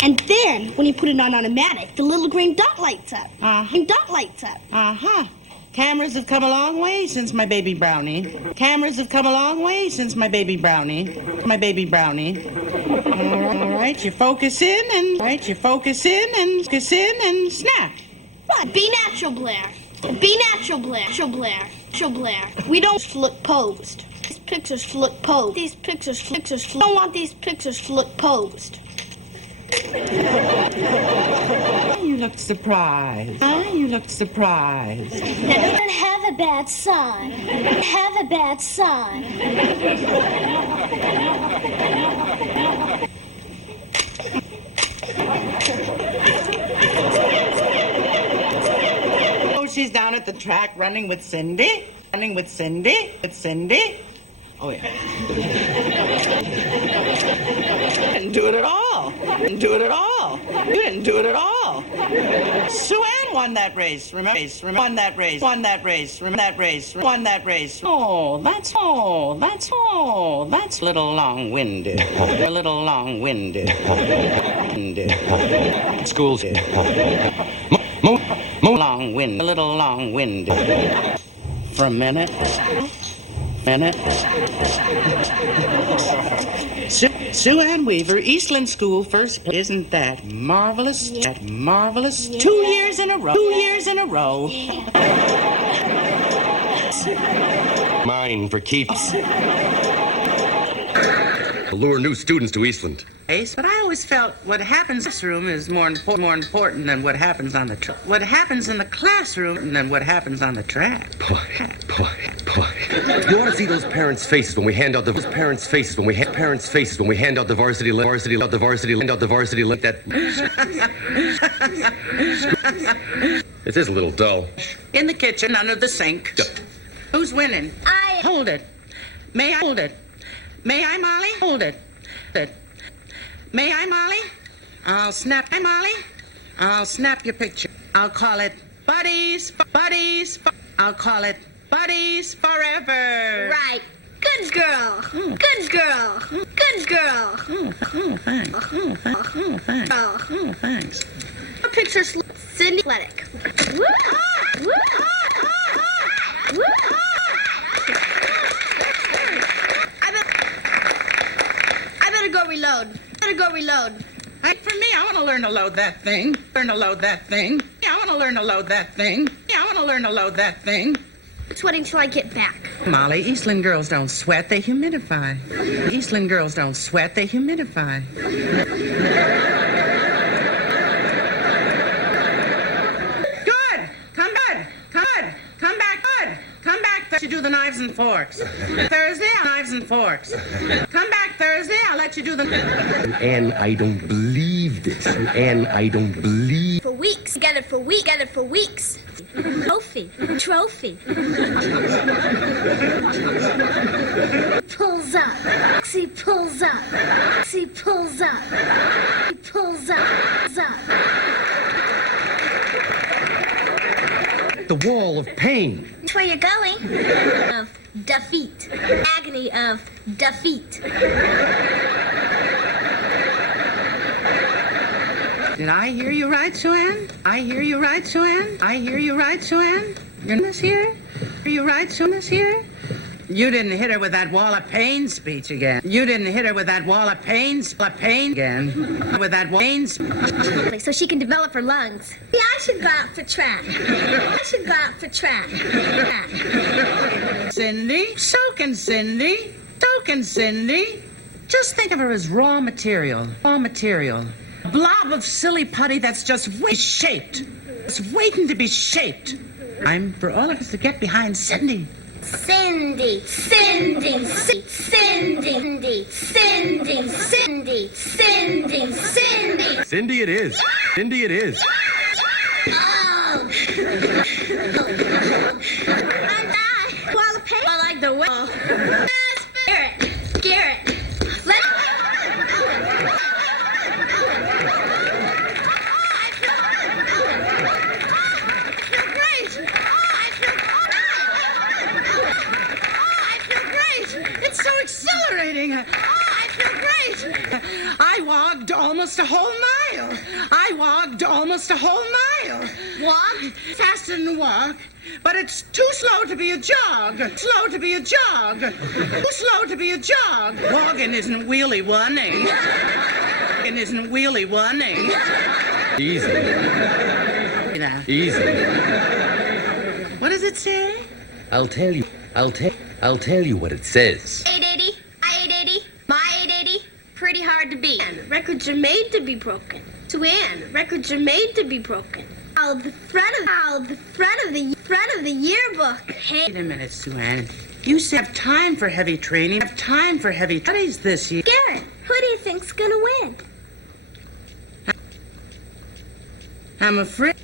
And then, when you put it on automatic, the little green dot lights up. Green dot lights up. Cameras have come a long way since my baby brownie. Cameras have come a long way since my baby brownie. My baby brownie. All right, you focus in and focus in and snap. What? Be natural, Blair. Be natural, Blair. Blair. Blair. We don't look posed. These pictures look posed. These pictures. I don't want these pictures to look posed. You looked surprised. You looked surprised. Now don't have a bad sign. Have a bad sign. Oh, she's down at the track running with Cindy. Running with Cindy. With Cindy. Oh, yeah. Didn't do it at all. Didn't do it at all. You didn't do it at all. Sue Ann won that race. Remember? Won that race. Won that race. Remember that race. Won that race. That's a little long-winded. A little long-winded. Schools. Long-winded. A little long-winded. For a minute. Sue Ann Weaver, Eastland School, first place. Isn't that marvelous? Yeah. That marvelous? Yeah. 2 years in a row. 2 years in a row. Mine for keeps. Lure new students to Eastland. But I always felt what happens in this room is more important than what happens on the track. What happens in the classroom than what happens on the track. Boy. You ought to see those parents' faces when we hand out the varsity list. That This is a little dull. In the kitchen under the sink. Who's winning? I hold it. May I hold it? May I, Molly? Hold it. May I, Molly? I'll snap. Hi, Molly. I'll snap your picture. I'll call it Buddies. I'll call it Buddies Forever. Right. Good girl. Good girl. Good girl. Thanks. The picture's Cindy Athletic. I better go reload. For me, I want to learn to load that thing. Yeah, I want to learn to load that thing. Sweating till I get back. Molly, Eastland girls don't sweat, they humidify. Good. Come back. You do the knives and forks. Thursday, knives and forks. Come back Thursday, I'll let you do the... And I don't believe this. For weeks. Get it for weeks. Trophy. Pulls up. He pulls up. The wall of pain. That's where you're going. Of defeat. Agony of defeat. Did I hear you right, Sue Ann? You're in this here? Are you right, Sue Ann? You didn't hit her with that wall of pain speech again. With that pain So she can develop her lungs. Yeah, I should go out for track. Cindy, so can Cindy. Just think of her as raw material. A blob of silly putty that's just shaped. It's waiting to be shaped. I'm for all of us to get behind Cindy. Cindy. Cindy it is. Oh. I'm back. Wall of pain. I like the way. Garrett. It's so exhilarating. Oh, I feel great. I walked almost a whole mile. I walked almost a whole mile. Walk? Faster than walk. But it's too slow to be a jog. Slow to be a jog. Too slow to be a jog. Walking isn't wheelie oneing. Walking isn't wheelie oneing. Easy. Now. Easy. What does it say? I'll tell you what it says. 880, I-880, my 880, pretty hard to beat. And records are made to be broken. Sue-Ann, records are made to be broken. The front of the yearbook. Hey. Wait a minute, Sue-Ann. You have time for heavy training. Have time for heavy studies this year. Garrett, who do you think's gonna win? I'm afraid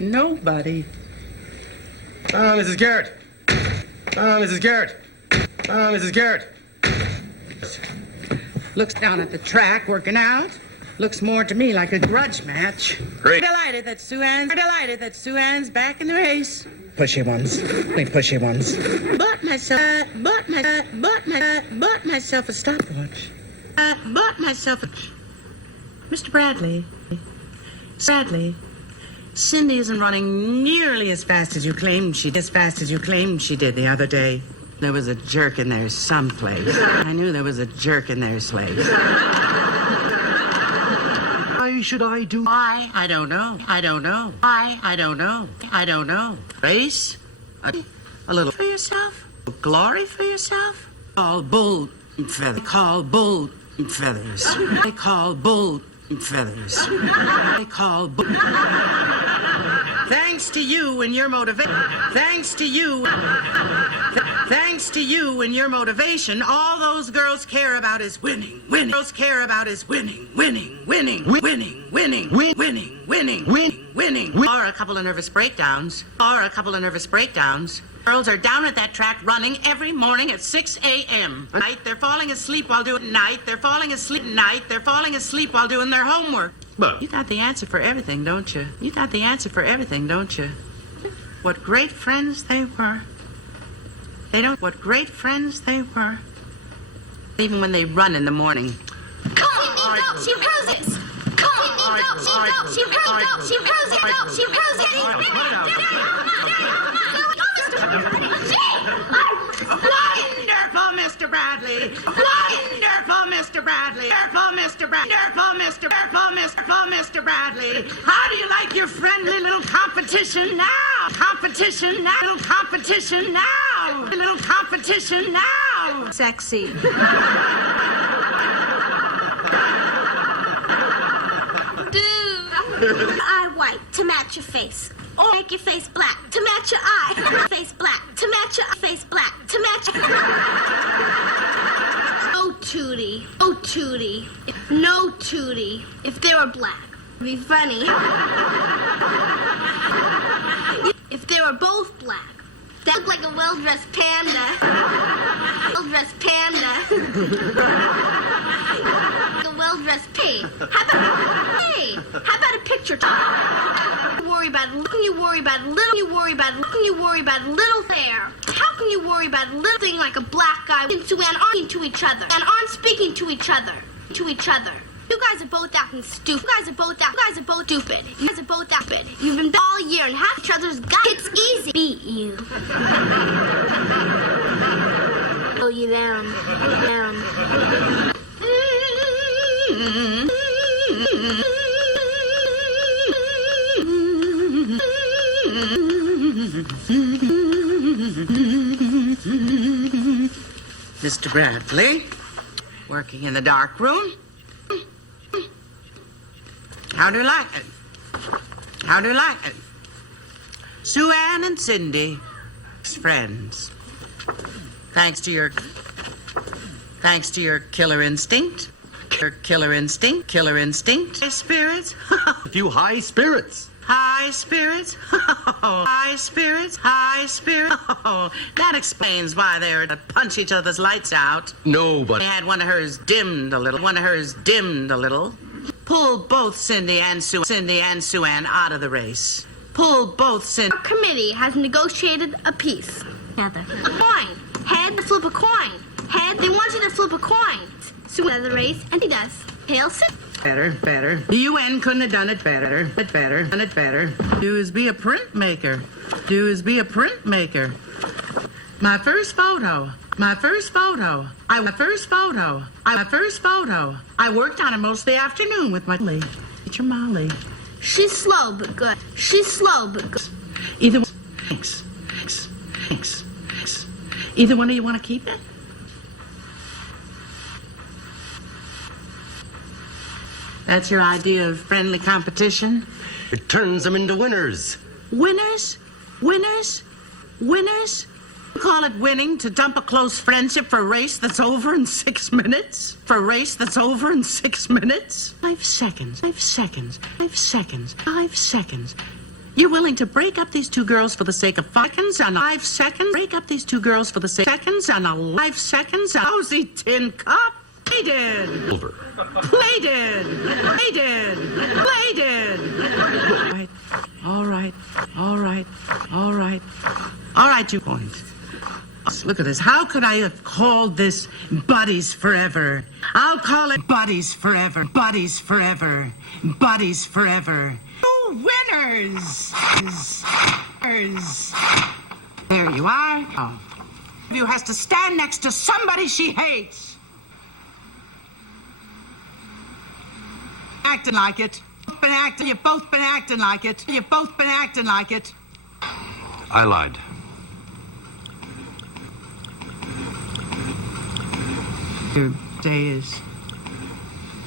nobody. Mrs. Garrett. Mrs. Garrett. Mrs. Garrett. Looks down at the track working out. Looks more to me like a grudge match. Great. We're delighted that Sue-Ann's back in the race. Pushy ones. We pushy ones. Bought myself a stopwatch. Mr. Bradley, Cindy isn't running nearly as fast as you claimed she did the other day. There was a jerk in there someplace. I knew there was a jerk in there someplace. Why should I do? Why? I don't know. I don't know. Race? A little for yourself? Glory for yourself? All bull and feathers. They call bull and feathers. They call bull and feathers. They call bull. Thanks to you and your motivation. Thanks to you and your motivation, all those girls care about is winning. Girls care about is winning. Or a couple of nervous breakdowns. Girls are down at that track running every morning at 6 a.m. Night, they're falling asleep while doing their homework. But You got the answer for everything, don't you? What great friends they were. What great friends they were. Even when they run in the morning. Come on, go, she cruises. Come on, go, she cruises. Wonderful, Mr. Bradley. Wonderful, Mr. Bradley. Mr. Bradley. How do you like your friendly little competition now? Little competition now. Sexy. Eye white to match your face. Or make your face black to match your eye. Face black to match your face black to match your... No Tootie. No Tootie. If they were black. It'd be funny. If they were both black. That looked like a well-dressed panda. A well-dressed pig. How about a picture talk? Can you worry about little hair? How can you worry about a little thing like a black guy and Sue-Ann aren't to each other and aren't speaking to each other? You guys are both acting stupid. You guys are both stupid. You've been all year and half each other's guts. It's easy. Beat you. Slow you down. Mr. Bradley, working in the dark room. How do you like it? Sue-Ann and Cindy, friends. Thanks to your killer instinct. High spirits. a few high spirits. High spirits. That explains why they were to punch each other's lights out. No, but They had one of hers dimmed a little. Pulled both Cindy and Sue-Ann out of the race. Our committee has negotiated a peace. Coin. Head, flip a coin. They want you to flip a coin. So we the race, and he does. Tail six. Better. The UN couldn't have done it better. Done it better. Do is be a printmaker. My first photo. I worked on it most of the afternoon with my teacher Molly. She's slow but good. Either thanks. Either one of you want to keep it? That's your idea of friendly competition? It turns them into winners. Winners? You call it winning to dump a close friendship for a race that's over in 6 minutes? 5 seconds. You're willing to break up these two girls for the sake of 5 seconds and 5 seconds? Break up these two girls for the sake of seconds and 5 seconds? A lousy tin cup? Plated. Over. Plated. All right, 2 points. Look at this. How could I have called this Buddies Forever? I'll call it Buddies Forever. Two winners. There you are. Oh. You has to stand next to somebody she hates. Acting like it. You've both been acting like it. I lied. Your say is,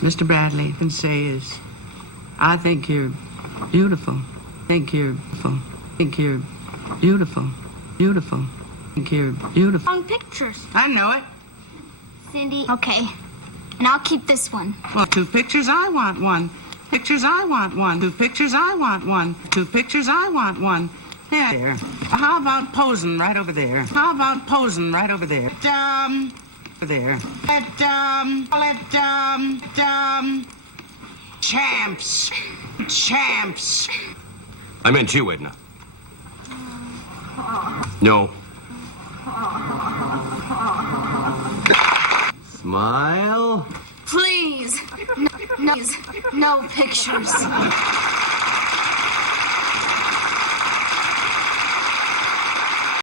Mr. Bradley can say is, I think you're beautiful. Wrong pictures. I know it. Cindy. Okay. And I'll keep this one. Well, 2 pictures, I want one. 2 pictures, I want one. There. How about posing right over there? Champs. I meant you, Edna. No. Smile. Please. No pictures.